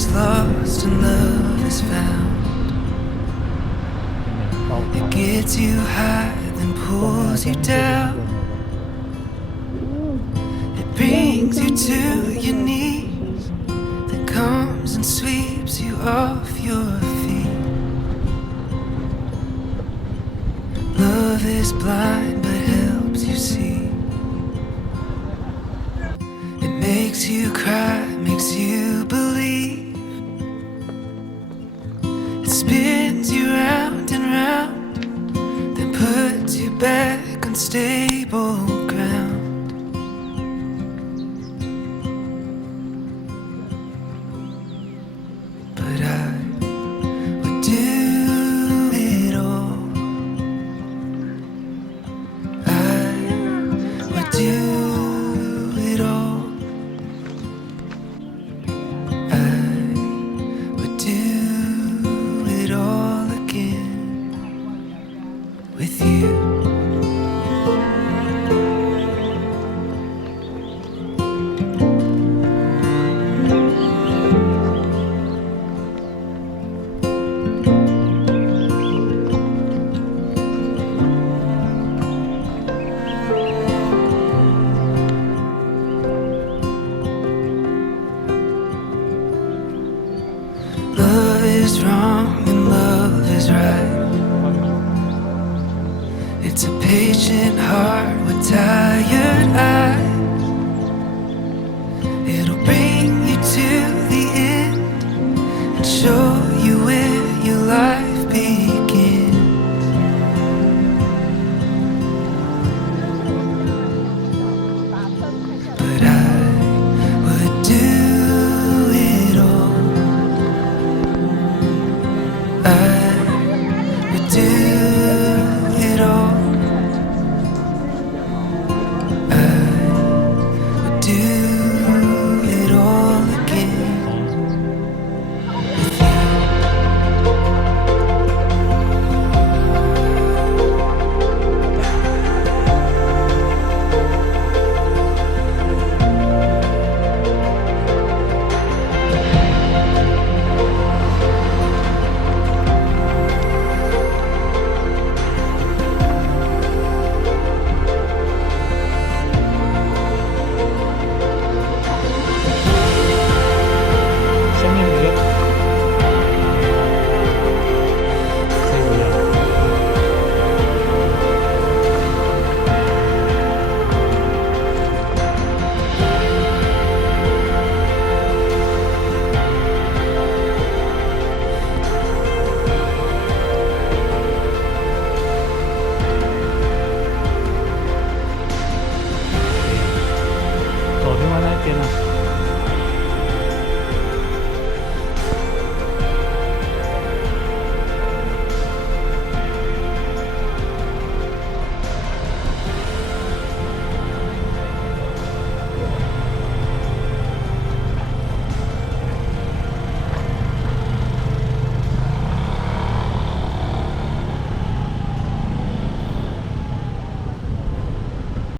is lost and love is found. It gets you high, then pulls you down. It brings you to your knees, then comes and sweeps you off your feet. Love is blind but helps you see. It makes you cry, makes you believe. It spins you round and round, then puts you back on stable ground. But I would do it all. I would do it all. I would do it all again with you. Love is wrong and love is right. It's a patient heart with tired eyes.